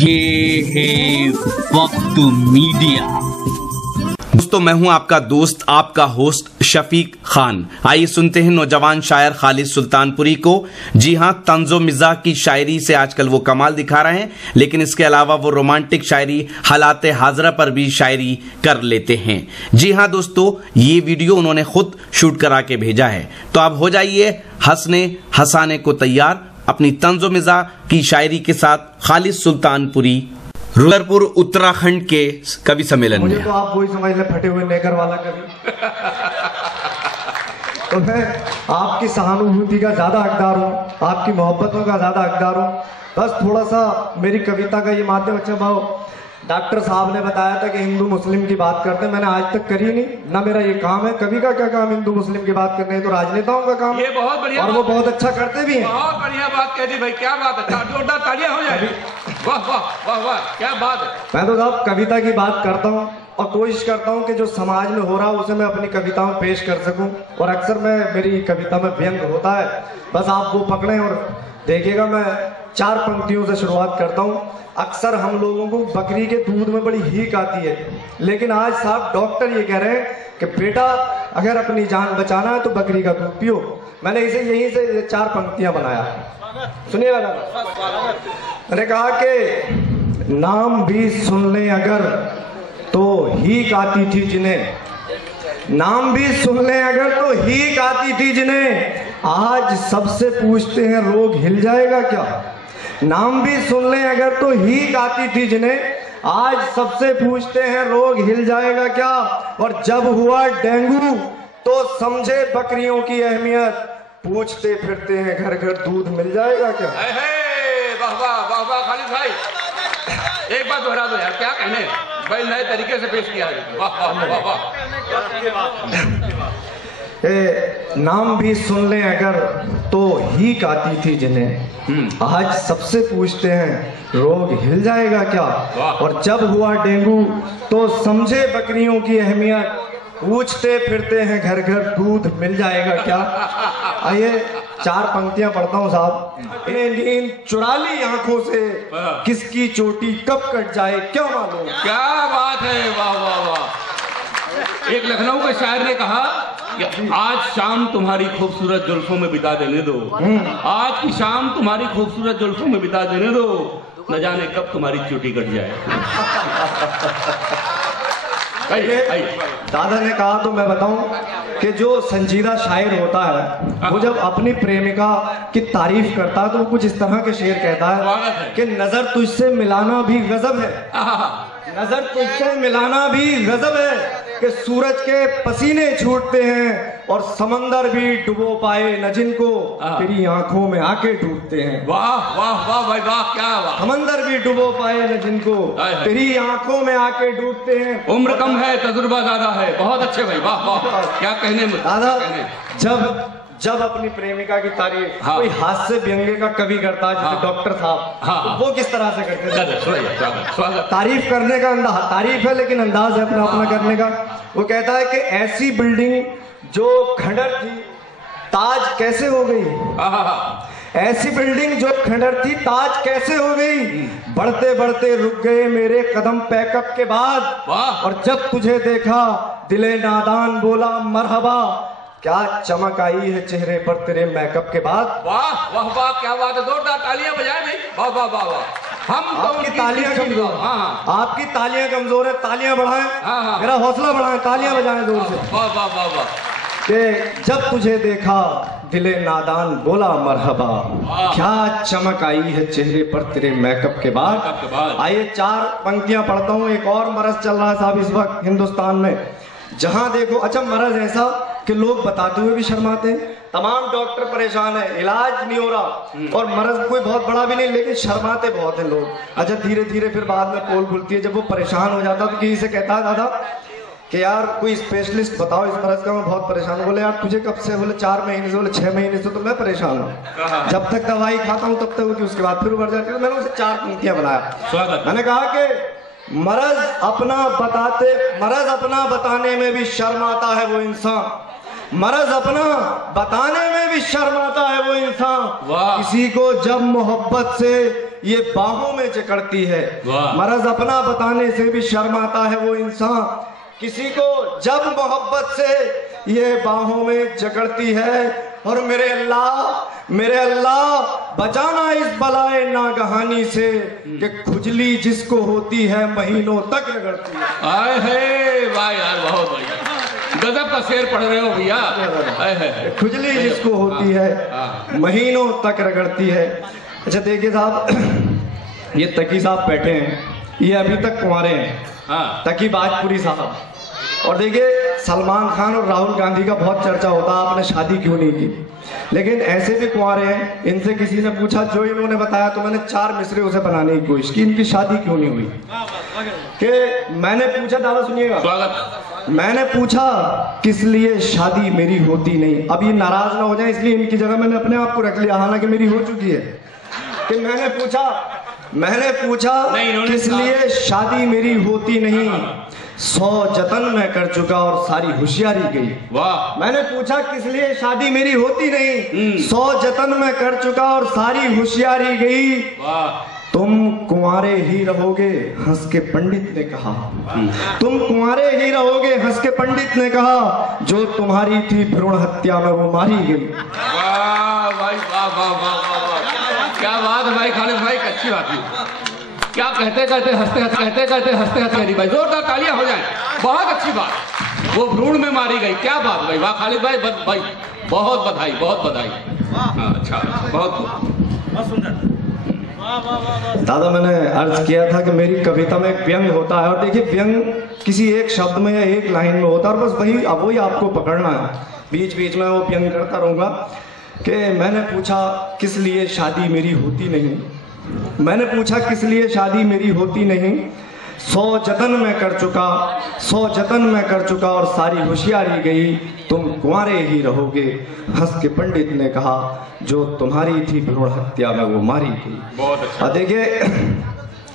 ये है वक्त मीडिया। दोस्तों, मैं हूं आपका दोस्त, आपका होस्ट शफीक खान। आइए सुनते हैं नौजवान शायर खालिद सुल्तानपुरी को। जी हां, तंज़ो मिज़ाह की शायरी से आजकल वो कमाल दिखा रहे हैं, लेकिन इसके अलावा वो रोमांटिक शायरी, हालाते हाजरा पर भी शायरी कर लेते हैं। जी हां दोस्तों, ये वीडियो उन्होंने खुद शूट करा के भेजा है, तो आप हो जाइए हंसने हंसाने को तैयार अपनी तंज़ो मिज़ाह की शायरी के साथ खालिद सुल्तानपुरी रुद्रपुर उत्तराखंड के कवि सम्मेलन में। मुझे तो आप वही समझ ले, फटे हुए नेकर वाला कवि। तो मैं आपकी सहानुभूति का ज्यादा हकदार हूँ, आपकी मोहब्बतों का ज्यादा हकदार हूँ। बस थोड़ा सा मेरी कविता का ये माध्यम। अच्छा भाव, डॉक्टर साहब ने बताया था कि हिंदू मुस्लिम की बात करते हैं, मैंने आज तक करी नहीं, ना मेरा ये काम है। कवि का क्या काम हिंदू मुस्लिम की बात करने, तो राजनेताओं का काम। ये बहुत बढ़िया, और वो बहुत अच्छा करते भी हैं। बहुत बढ़िया बात कह दी भाई, क्या बात है, जोरदार तालियां हो जाए। वाह वाह वाह वाह, क्या बात है। मैं तो साहब कविता की बात करता हूँ और कोशिश करता हूँ कि जो समाज में हो रहा है उसे मैं अपनी कविता में पेश कर सकूं। और अक्सर मेरी कविता में व्यंग होता है, बस आप वो पकड़ें और देखिएगा। मैं 4 पंक्तियों से शुरुआत करता हूँ। अक्सर हम लोगों को बकरी के दूध में बड़ी हीक आती है, लेकिन आज साहब डॉक्टर ये कह रहे हैं कि बेटा अगर अपनी जान बचाना है तो बकरी का दूध पियो। मैंने इसे यहीं से 4 पंक्तियां बनाया, सुनिएगा ना। मैंने कहा कि नाम भी सुन ले अगर तो हीक आती थी जिन्हें, नाम भी सुन ले अगर तो हीक आती थी जिन्हें, आज सबसे पूछते हैं रोग हिल जाएगा क्या। नाम भी सुन ले अगर तो हीक आती थी जिन्हें, आज सबसे पूछते हैं रोग हिल जाएगा क्या। और जब हुआ डेंगू तो समझे बकरियों की अहमियत, पूछते फिरते हैं घर घर दूध मिल जाएगा क्या। वाह वाह वाह वाह खालिद भाई, एक बात दोहरा दो यार, क्या कहने भाई, नए तरीके से पेश किया है। वाह वाह वाह वाह। नाम भी सुन ले अगर तो हीक आती थी जिन्हें, आज सबसे पूछते हैं रोग हिल जाएगा क्या। और जब हुआ डेंगू तो समझे बकरियों की अहमियत, पूछते फिरते हैं घर घर दूध मिल जाएगा क्या। आइए 4 पंक्तियां पढ़ता हूँ साहब। नींद चुरा ली आंखों से, किसकी चोटी कब कट जाए क्या मालूम। क्या बात है, वाह वाह वाह। एक लखनऊ के शायर ने कहा कि आज शाम तुम्हारी खूबसूरत जुल्फों में बिता देने दो, आज की शाम तुम्हारी खूबसूरत जुल्फों में बिता देने दो, न जाने कब तुम्हारी चोटी कट जाए। दादा ने कहा तो मैं बताऊं कि जो संजीदा शायर होता है वो जब अपनी प्रेमिका की तारीफ करता है तो वो कुछ इस तरह के शेर कहता है कि नजर तुझसे मिलाना भी गजब है, नजर तुझसे मिलाना भी गजब है, कि सूरज के पसीने छूटते हैं और समंदर भी डुबो पाए न जिनको, तेरी आंखों में आके डूबते हैं। वाह वाह वाह भाई वाह, क्या बात। समंदर भी डुबो पाए न जिनको, तेरी आंखों में आके डूबते हैं। उम्र कम है तजुर्बा ज्यादा है। बहुत अच्छे भाई, वाह वाह, क्या कहने में। दादा जब अपनी प्रेमिका की तारीफ कोई हास्य व्यंग्य का कवि करता है, जैसे डॉक्टर साहब, तो वो किस तरह से करते हैं। तारीफ करने का अंदाज, तारीफ है लेकिन अंदाज है अपना अपना करने का। वो कहता है कि ऐसी बिल्डिंग जो खंडर थी ताज कैसे हो गई, ऐसी बिल्डिंग जो खंडर थी ताज कैसे हो गई, बढ़ते बढ़ते रुक गए मेरे कदम पैकअप के बाद, और जब तुझे देखा दिले नादान बोला मरहबा, क्या चमक आई है चेहरे पर तेरे मेकअप के बाद। वाह वाह वाह, क्या बात है, जोरदार तालियां बजाएं भाई। वाह वाह वाह वाह। हम तो आपकी तालियां कमजोर, आपकी तालियां कमजोर है, तालियां बढ़ाएं, मेरा हौसला बढ़ाएं, तालियां बजाएं जोर से। वाह वाह वाह वाह। कि जब तुझे देखा दिले नादान बोला मरहबा, क्या चमक आई है चेहरे पर तेरे मेकअप के बाद। आइए 4 पंक्तियां पढ़ता हूँ। एक और मरज चल रहा है साहब इस वक्त हिंदुस्तान में, जहां देखो। अच्छा, मरज ऐसा कि लोग बताते हुए भी शर्माते हैं, तमाम डॉक्टर परेशान है, इलाज नहीं हो रहा, और मरज कोई बहुत बड़ा भी नहीं, लेकिन शर्माते बहुत हैं लोग। अच्छा, धीरे धीरे फिर बाद में पोल खुलती है, जब वो परेशान हो जाता तो किसी से कहता है दादा कि यार कोई स्पेशलिस्ट बताओ इस मरज का, मैं बहुत परेशान हूँ। बोले यार तुझे कब से, बोले 4 महीने से, बोले 6 महीने से तो मैं परेशान हूँ, जब तक दवाई खाता हूँ तब तक होती, उसके बाद फिर उभर जाती है। मैंने उसे 4 पंक्तियां बनाया। मैंने कहा कि मरज अपना बताने में भी शर्म आता है वो इंसान, मरज अपना बताने में भी शर्म आता है वो इंसान, किसी को जब मोहब्बत से ये बाहों में जकड़ती है। वाह। मरज अपना बताने से भी शर्माता है वो इंसान, किसी को जब मोहब्बत से ये बाहों में जकड़ती है। और मेरे अल्लाह बचाना इस बलाए नागहानी से कि खुजली जिसको होती है महीनों तक रगड़ती है। आए है वाह यार, बहुत बढ़िया, गजब का शेर पढ़ रहे हो भैया। आए है, खुजली जिसको होती है महीनों तक रगड़ती है। अच्छा देखिए साहब, ये तकी साहब बैठे हैं, ये अभी तक कुंवारे हैं। हाँ। तकी बाजपुरी साहब। और देखिए सलमान खान और राहुल गांधी का बहुत चर्चा होता है, आपने शादी क्यों नहीं की, लेकिन ऐसे भी कुंवारे हैं। इनसे किसी ने पूछा, जो इन्होंने बताया तो मैंने 4 मिसरे उसे बनाने की कोशिश की, इनकी शादी क्यों नहीं हुई। कि मैंने पूछा, दादा सुनिएगा, स्वागत। मैंने पूछा किस लिए शादी मेरी होती नहीं। अब ये नाराज ना हो जाए इसलिए इनकी जगह मैंने अपने आप को रख लिया, हालांकि मेरी हो चुकी है। कि मैंने पूछा किस लिए शादी मेरी होती नहीं, 100 जतन मैं कर चुका और सारी होशियारी गई। वाह। मैंने पूछा किस लिए शादी मेरी होती नहीं, 100 जतन मैं कर चुका और सारी होशियारी गई। वाह। तुम कुंवारे ही रहोगे, हंस के पंडित ने कहा। तुम कुंवारे ही रहोगे, हंस के पंडित ने कहा, जो तुम्हारी थी भ्रूण हत्या में वो मारी गई। वाह भाई, वाह वाह वाह वाह वाह, क्या बात है भाई खालिद भाई, अच्छी बात है। क्या कहते कहते हंसते हंसते हरी भाई, जोरदार तालियां हो जाएं। बहुत अच्छी बात, वो भ्रूण में मारी गई, क्या बात भाई, वाह खालिद भाई, भाई बहुत बधाई, बहुत बधाई। हाँ, अच्छा, बहुत सुंदर। दादा मैंने अर्ज किया था कि मेरी कविता में एक व्यंग होता है, और देखिए व्यंग किसी एक शब्द में या एक लाइन में होता है, और बस वही आपको पकड़ना है। बीच बीच में वो व्यंग करता रहूंगा कि मैंने पूछा किस लिए शादी मेरी होती नहीं, मैंने पूछा किस लिए शादी मेरी होती नहीं, 100 जतन मैं कर चुका और सारी होशियारी गई। तुम कुंवारे ही रहोगे, हंस के पंडित ने कहा, जो तुम्हारी थी भ्रूण हत्या में वो मारी गई। बहुत अच्छा। और देखिए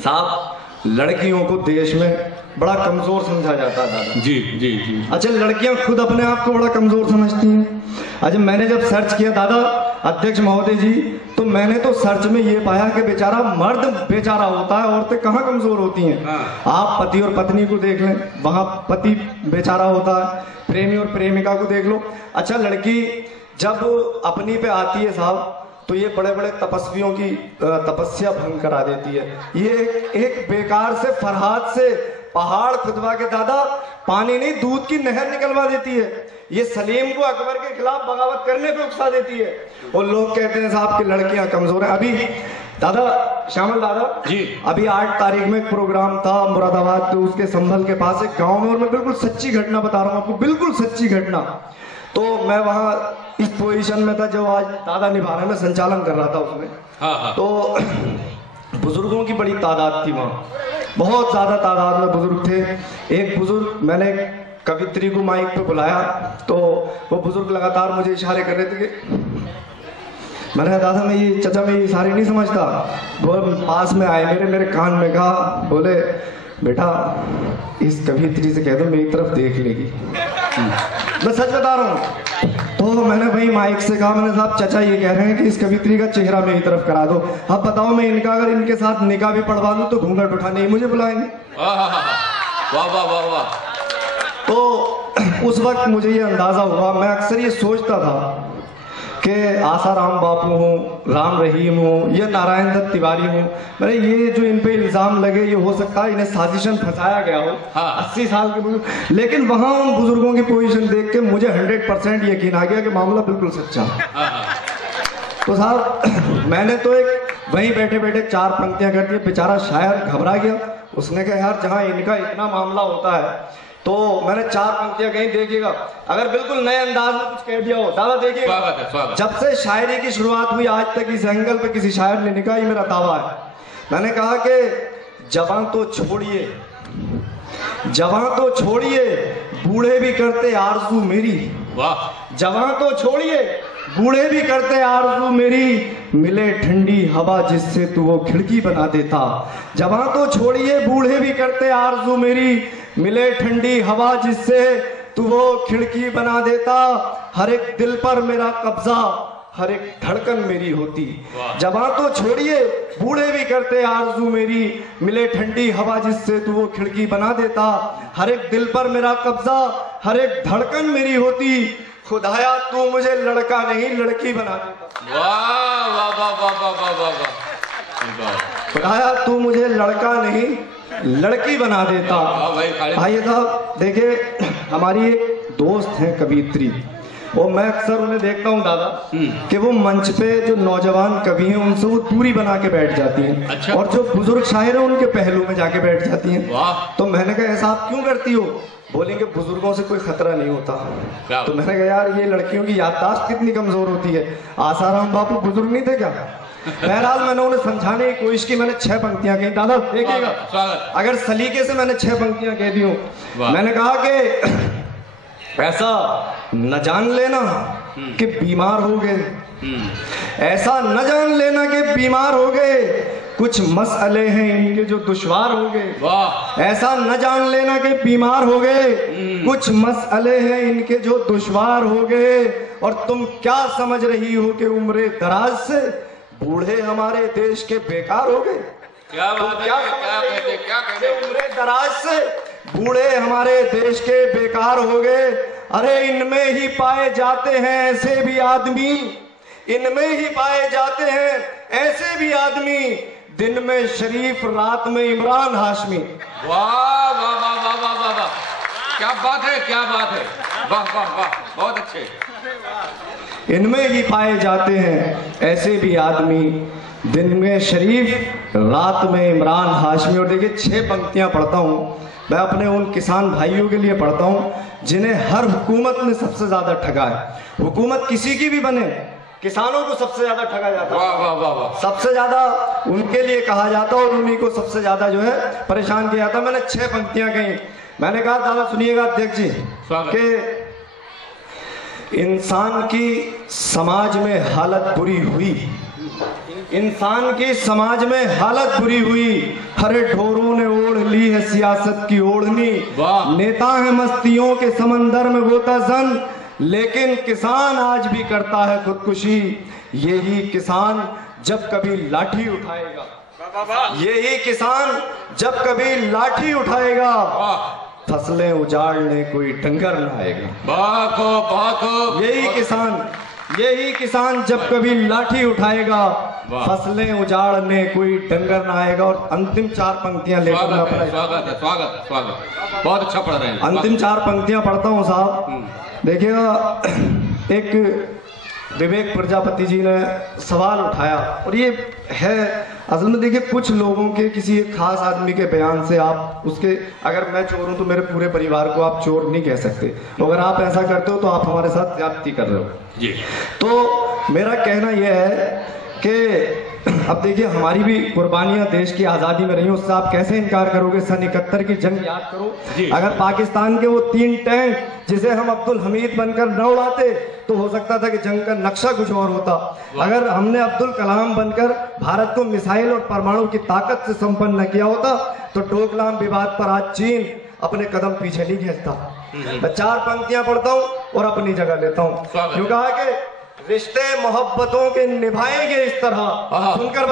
साहब, लड़कियों को देश में बड़ा कमजोर समझा जाता है दादा। जी जी जी। अच्छा, लड़कियां खुद अपने आप को बड़ा कमजोर समझती हैं। अच्छा, मैंने जब सर्च किया दादा अध्यक्ष महोदय जी, तो मैंने तो सर्च में ये पाया कि बेचारा मर्द बेचारा होता है, औरतें कहाँ कमजोर होती हैं। हाँ। आप पति और पत्नी को देख लें, वहां पति बेचारा होता है, प्रेमी और प्रेमिका को देख लो। अच्छा, लड़की जब अपनी पे आती है साहब, तो ये बड़े बड़े तपस्वियों की तपस्या भंग करा देती है। ये एक बेकार से फरहाद से पहाड़ खुदवा के दादा पानी नहीं दूध की नहर निकलवा देती है। ये सलीम को अकबर के खिलाफ बगावत करने पे उकसा देती है, और लोग कहते हैं साहब कि लड़कियां कमजोर हैं। अभी दादा श्यामल दादा जी, अभी 8 तारीख में एक प्रोग्राम था मुरादाबाद, तो उसके संभल के पास एक गांव में, और मैं बिल्कुल सच्ची घटना बता रहा हूँ आपको, बिल्कुल सच्ची घटना। तो मैं वहां इस पोजीशन में था जो आज दादा निभा रहे, मैं संचालन कर रहा था उसमें। हाँ हाँ। तो बुजुर्गों की बड़ी तादाद थी वहाँ, बहुत ज्यादा तादाद में बुजुर्ग थे। एक बुजुर्ग, मैंने कवित्री को माइक पे बुलाया, तो वो बुजुर्ग लगातार मुझे इशारे कर रहे थे कि मैंने कहा दादा मैं ये चचा मैं ये इशारे नहीं समझता। वो पास में आए, मेरे कान में कहा, बोले बेटा इस कवित्री से कह दो मेरी तरफ देख लेगी। मैं सच बता रहा हूँ। तो मैंने भाई माइक से कहा, मैंने साहब चचा ये कह रहे हैं कि इस कवित्री का चेहरा मेरी तरफ करा दो। अब बताओ मैं इनका अगर इनके साथ निकाह भी पढ़वा दूं तो घूंघट उठाने ही मुझे बुलाएंगे। वाह वाह वाह वाह। तो उस वक्त मुझे ये अंदाजा हुआ, मैं अक्सर ये सोचता था कि आसाराम बापू हूँ, राम रहीम हूँ, या नारायण दत्त तिवारी हूँ, मैंने ये जो इन पे इल्जाम लगे ये हो सकता है इन्हें साजिशन फंसाया गया हो। हाँ। 80 साल के बुजुर्ग, लेकिन वहां उन बुजुर्गों की पोजीशन देख के मुझे 100% यकीन आ गया कि मामला बिल्कुल सच्चा है। तो साहब मैंने तो एक वहीं बैठे बैठे 4 पंक्तियां कर दी, बेचारा शायर घबरा गया। उसने कहा यार जहां इनका इतना मामला होता है, तो मैंने 4 पंक्तियां कहीं, देखिएगा अगर बिल्कुल नए अंदाज में कुछ कह दिया हो दादा, देखिए जब से शायरी की शुरुआत हुई आज तक इस एंगल पे किसी शायर ने लिखा, ये मेरा दावा है। मैंने कहा कि जवां तो छोड़िए बूढ़े भी करते आरज़ू मेरी। वाह। जवां तो छोड़िए बूढ़े भी करते आरज़ू मेरी, मिले ठंडी हवा जिससे तू वो खिड़की बना देता। जवां तो छोड़िए बूढ़े भी करते आरज़ू मेरी, मिले ठंडी हवा जिससे तू वो खिड़की बना देता। हर एक दिल पर मेरा कब्जा, हर एक धड़कन मेरी होती। जवां तो छोड़िए बूढ़े भी करते आरज़ू मेरी, मिले ठंडी हवा जिससे तू वो खिड़की बना देता। हर एक दिल पर मेरा कब्जा, हर एक धड़कन मेरी होती। खुदाया तू मुझे लड़का नहीं लड़की बना देता। वाह वाह वाह वाह वाह वाह वाह वाह। खुदाया तू मुझे लड़का नहीं लड़की बना देता। भाई साहब देखिए, हमारी एक दोस्त है कवियत्री, और मैं अक्सर उन्हें देखता हूँ दादा कि वो मंच पे जो नौजवान कवि हैं उनसे वो दूरी बना के बैठ जाती हैं। अच्छा। और जो बुजुर्ग शायर हैं उनके पहलू में जाके बैठ जाती हैं। वाह। तो मैंने कहा ऐसा आप क्यों करती हो? बोलेंगे बुजुर्गों से कोई खतरा नहीं होता। तो मैंने कहा यार ये लड़कियों की याददाश्त कितनी कमजोर होती है। आसाराम बापू बुजुर्ग नहीं थे क्या? बहरहाल मैंने उन्हें समझाने की कोशिश की। मैंने 6 पंक्तियां कही। दादा देखिएगा, अगर सलीके से मैंने 6 पंक्तियां कह दी हूं। मैंने कहा कि ऐसा न जान लेना कि बीमार हो गए, ऐसा न जान लेना कि बीमार हो गए, कुछ मसले हैं इनके जो दुश्वार हो गए। ऐसा न जान लेना कि बीमार हो गए, कुछ मसले हैं इनके जो दुश्वार हो गए। और तुम क्या समझ रही हो कि उम्र दराज से बूढ़े हमारे देश के बेकार हो गए? क्या बात है, क्या कहते उम्र दराज से बूढ़े हमारे देश के बेकार हो गए। अरे इनमें ही पाए जाते हैं ऐसे भी आदमी, इनमें ही पाए जाते हैं ऐसे भी आदमी, दिन में शरीफ रात में इमरान हाशमी। वाह वाह वाह वाह वाह वाह वाह, क्या बात है, क्या बात है, वाह वाह वाह, बहुत अच्छे। इनमें ही पाए जाते हैं ऐसे भी आदमी, दिन में शरीफ रात में इमरान हाशमी। और देखिए 6 पंक्तियां पढ़ता हूँ मैं अपने उन किसान भाइयों के लिए पढ़ता हूँ जिन्हें हर हुकूमत ने सबसे ज्यादा ठगा है। हुकूमत किसी की भी बने, किसानों को सबसे ज्यादा ठगा जाता है। वाह वाह वाह वाह, सबसे ज्यादा उनके लिए कहा जाता और उन्हीं को सबसे ज्यादा जो है परेशान किया जाता। मैंने 6 पंक्तियां कही। मैंने कहा दादा सुनिएगा अध्यक्ष जी कि इंसान की समाज में हालत बुरी हुई, इंसान की समाज में हालत बुरी हुई। हरे ढोरों ने ओढ़ ली है सियासत की ओढ़नी, नेता है मस्तियों के समंदर में गोता जन, लेकिन किसान आज भी करता है खुदकुशी। यही किसान जब कभी लाठी उठाएगा, यही किसान जब कभी लाठी उठाएगा, फसलें उजाड़ने कोई डंगर ना आएगा। बाको बाको, यही किसान जब कभी लाठी उठाएगा, फसलें उजाड़ने कोई डंगर ना आएगा। और अंतिम 4 पंक्तियां लेकर मैं अपना स्वागत है, स्वागत स्वागत, बहुत अच्छा पढ़ रहे हैं। अंतिम 4 पंक्तियां पढ़ता हूं साहब। देखिएगा, एक विवेक प्रजापति जी ने सवाल उठाया और ये है असल में, देखिए कुछ लोगों के किसी एक खास आदमी के बयान से आप उसके, अगर मैं चोर हूं तो मेरे पूरे परिवार को आप चोर नहीं कह सकते। तो अगर आप ऐसा करते हो तो आप हमारे साथ ज्यादती कर रहे हो जी। तो मेरा कहना यह है कि अब देखिए हमारी भी कुर्बानियां देश की आजादी में रही, उससे आप कैसे इनकार करोगे? सन 71 की जंग याद करो। अगर पाकिस्तान के वो 3 टैंक जिसे हम अब्दुल हमीद बनकर न उड़ाते तो हो सकता था कि जंग का नक्शा कुछ और होता। अगर हमने अब्दुल कलाम बनकर भारत को मिसाइल और परमाणु की ताकत से संपन्न न किया होता तो डोकलाम विवाद पर आज चीन अपने कदम पीछे नहीं खींचता। मैं 4 पंक्तियां पढ़ता हूँ और अपनी जगह लेता हूँ। क्यों कहा कि रिश्ते मोहब्बतों के निभाएंगे इस तरह, सुनकर